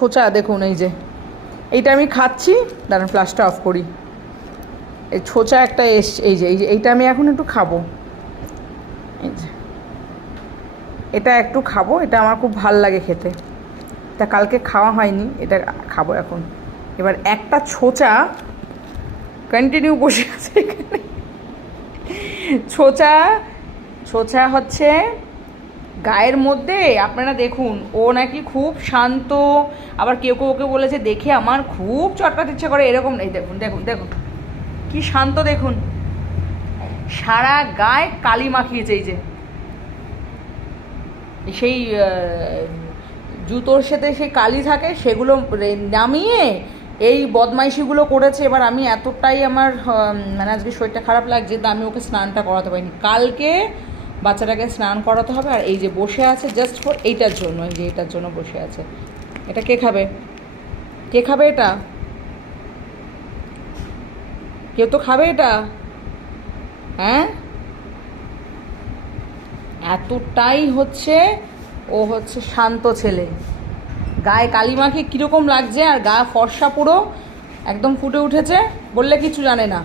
ছোচা দেখুন এই যে। এইটা আমি খাচ্ছি, দাঁড়ান ফ্লাশটা অফ করি। এই ছোচা একটা এস, এই যে এই যে, এইটা আমি এখন একটু খাব। এই যে। এটা একটু খাব, এটা আমার খুব ভালো লাগে খেতে। তা কালকে খাওয়া হয়নি, এটা খাব এখন। এবার একটা ছোচা কন্টিনিউ বসে আছে এখানে। ছোচা ছোচা হচ্ছে গায়ের মধ্যে, আপনারা দেখুন, ও নাকি খুব শান্ত। আবার কেউ কেউ ওকে বলেছে, দেখে আমার খুব চটকাতে ইচ্ছে করে। এরকম এই দেখুন দেখুন দেখুন। কি শান্ত, দেখুন। সারা গায়ে কালি মাখিয়েছে এই যে। সেই জুতোর সাথে সেই কালি থাকে, সেগুলো নামিয়ে এই বদমাইশিগুলো করেছে। এবার আমি এতটাই আমার মানে আজকে শরীরটা খারাপ লাগছে তা আমি ওকে স্নানটা করাতে পারিনি। কালকে বাচ্চাটাকে স্নান করাতে হবে আর এই যে বসে আছে জাস্ট ফর এইটার জন্য, এই যে এটার জন্য বসে আছে। এটা কে খাবে? কে খাবে এটা? কেউ তো খাবে এটা? হ্যাঁ? এতটাই হচ্ছে, ও হচ্ছে শান্ত ছেলে। গায়ে কালি মাখে কীরকম লাগছে আর গা ফর্সা পুরো, একদম ফুটে উঠেছে, বললে কিছু জানে না।